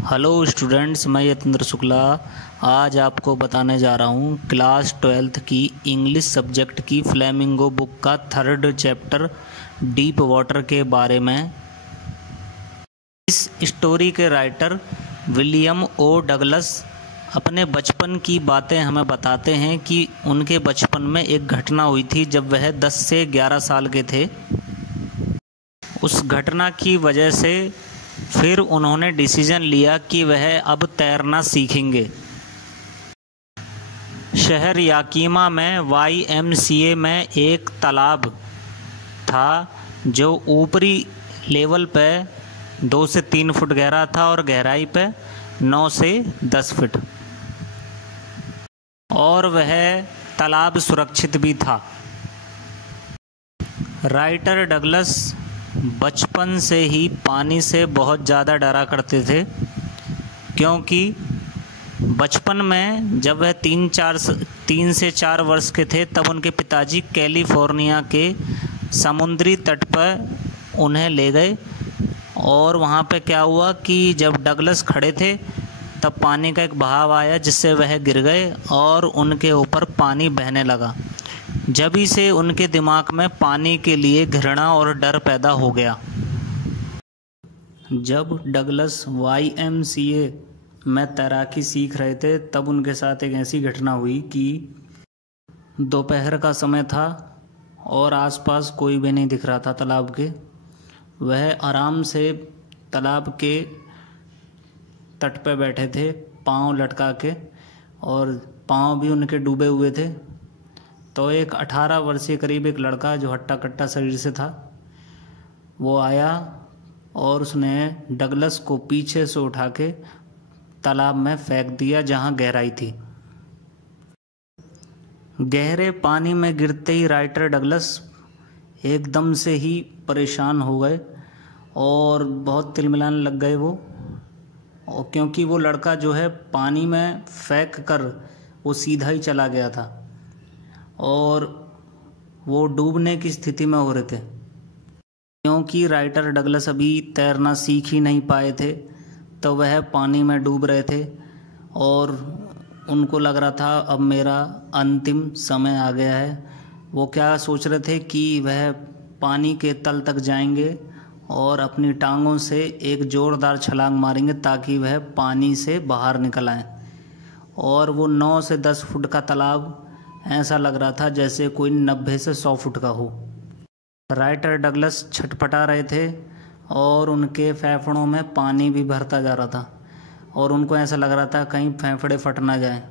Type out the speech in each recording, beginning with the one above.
Hello students, मैं यतेंद्र शुक्ला आज आपको बताने जा रहा हूँ क्लास 12th की इंग्लिश सब्जेक्ट की फ्लेमिंगो बुक का 3rd चैप्टर डीप वाटर के बारे में। इस स्टोरी के राइटर विलियम ओ डगलस अपने बचपन की बातें हमें बताते हैं कि उनके बचपन में एक घटना हुई थी जब वह 10 से 11 साल के थे। उस घटना की वजह से फिर उन्होंने डिसीजन लिया कि वह अब तैरना सीखेंगे। शहर याकीमा में YMCA में एक तालाब था जो ऊपरी लेवल पे 2 से 3 फुट गहरा था और गहराई पे 9 से 10 फुट, और वह तालाब सुरक्षित भी था। राइटर डगलस बचपन से ही पानी से बहुत ज़्यादा डरा करते थे, क्योंकि बचपन में जब वह 3 से 4 वर्ष के थे तब उनके पिताजी कैलिफोर्निया के समुद्री तट पर उन्हें ले गए। और वहाँ पे क्या हुआ कि जब डगलस खड़े थे तब पानी का एक बहाव आया जिससे वह गिर गए और उनके ऊपर पानी बहने लगा। जभी से उनके दिमाग में पानी के लिए घृणा और डर पैदा हो गया। जब डगलस YMCA में तैराकी सीख रहे थे तब उनके साथ एक ऐसी घटना हुई कि दोपहर का समय था और आसपास कोई भी नहीं दिख रहा था तालाब के। वह आराम से तालाब के तट पर बैठे थे, पाँव लटका के, और पाँव भी उनके डूबे हुए थे। तो एक 18 वर्षीय करीब एक लड़का जो हट्टा कट्टा शरीर से था वो आया और उसने डगलस को पीछे से उठा के तालाब में फेंक दिया जहां गहराई थी। गहरे पानी में गिरते ही राइटर डगलस एकदम से ही परेशान हो गए और बहुत तिलमिलाने लग गए वो, और क्योंकि वो लड़का जो है पानी में फेंक कर वो सीधा ही चला गया था और वो डूबने की स्थिति में हो रहे थे। क्योंकि राइटर डगलस अभी तैरना सीख ही नहीं पाए थे तो वह पानी में डूब रहे थे और उनको लग रहा था अब मेरा अंतिम समय आ गया है। वो क्या सोच रहे थे कि वह पानी के तल तक जाएंगे और अपनी टांगों से एक ज़ोरदार छलांग मारेंगे ताकि वह पानी से बाहर निकल आए। और वो 9 से 10 फुट का तालाब ऐसा लग रहा था जैसे कोई 90 से 100 फुट का हो। राइटर डगलस छटपटा रहे थे और उनके फेफड़ों में पानी भी भरता जा रहा था और उनको ऐसा लग रहा था कहीं फेफड़े फट ना जाए।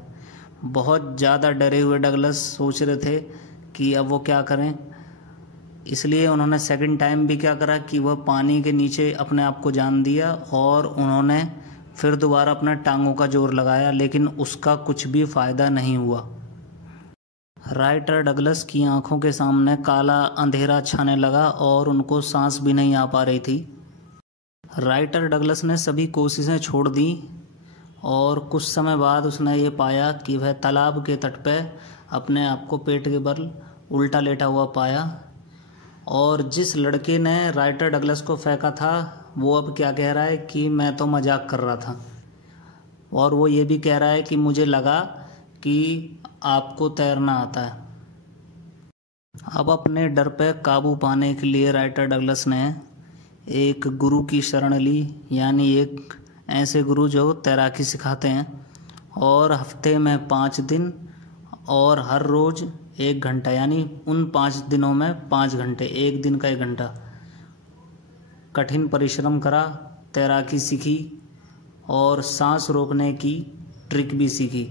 बहुत ज़्यादा डरे हुए डगलस सोच रहे थे कि अब वो क्या करें। इसलिए उन्होंने सेकंड टाइम भी क्या करा कि वह पानी के नीचे अपने आप को जान दिया और उन्होंने फिर दोबारा अपना टांगों का जोर लगाया, लेकिन उसका कुछ भी फ़ायदा नहीं हुआ। राइटर डगलस की आंखों के सामने काला अंधेरा छाने लगा और उनको सांस भी नहीं आ पा रही थी। राइटर डगलस ने सभी कोशिशें छोड़ दी और कुछ समय बाद उसने ये पाया कि वह तालाब के तट पर अपने आप को पेट के बल उल्टा लेटा हुआ पाया। और जिस लड़के ने राइटर डगलस को फेंका था वो अब क्या कह रहा है कि मैं तो मजाक कर रहा था, और वो ये भी कह रहा है कि मुझे लगा कि आपको तैरना आता है। अब अपने डर पे काबू पाने के लिए राइटर डगलस ने एक गुरु की शरण ली, यानी एक ऐसे गुरु जो तैराकी सिखाते हैं, और हफ्ते में 5 दिन और हर रोज़ 1 घंटा, यानी उन 5 दिनों में 5 घंटे, एक दिन का 1 घंटा कठिन परिश्रम करा, तैराकी सीखी और सांस रोकने की ट्रिक भी सीखी।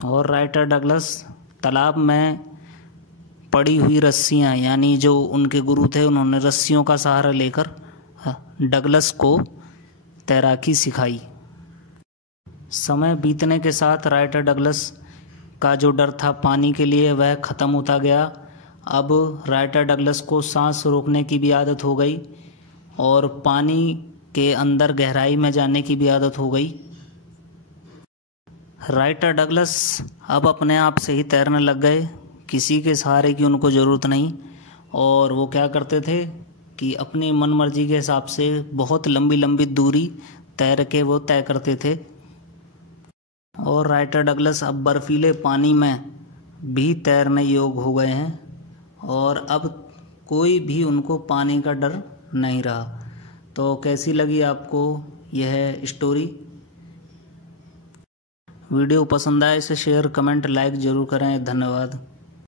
और राइटर डगलस तालाब में पड़ी हुई रस्सियाँ, यानी जो उनके गुरु थे उन्होंने रस्सियों का सहारा लेकर डगलस को तैराकी सिखाई। समय बीतने के साथ राइटर डगलस का जो डर था पानी के लिए वह ख़त्म होता गया। अब राइटर डगलस को सांस रोकने की भी आदत हो गई और पानी के अंदर गहराई में जाने की भी आदत हो गई। राइटर डगलस अब अपने आप से ही तैरने लग गए, किसी के सहारे की उनको ज़रूरत नहीं। और वो क्या करते थे कि अपनी मनमर्जी के हिसाब से बहुत लंबी लंबी दूरी तैर के वो तय करते थे। और राइटर डगलस अब बर्फीले पानी में भी तैरने योग्य हो गए हैं और अब कोई भी उनको पानी का डर नहीं रहा। तो कैसी लगी आपको यह स्टोरी? वीडियो पसंद आए इसे शेयर, कमेंट, लाइक ज़रूर करें। धन्यवाद।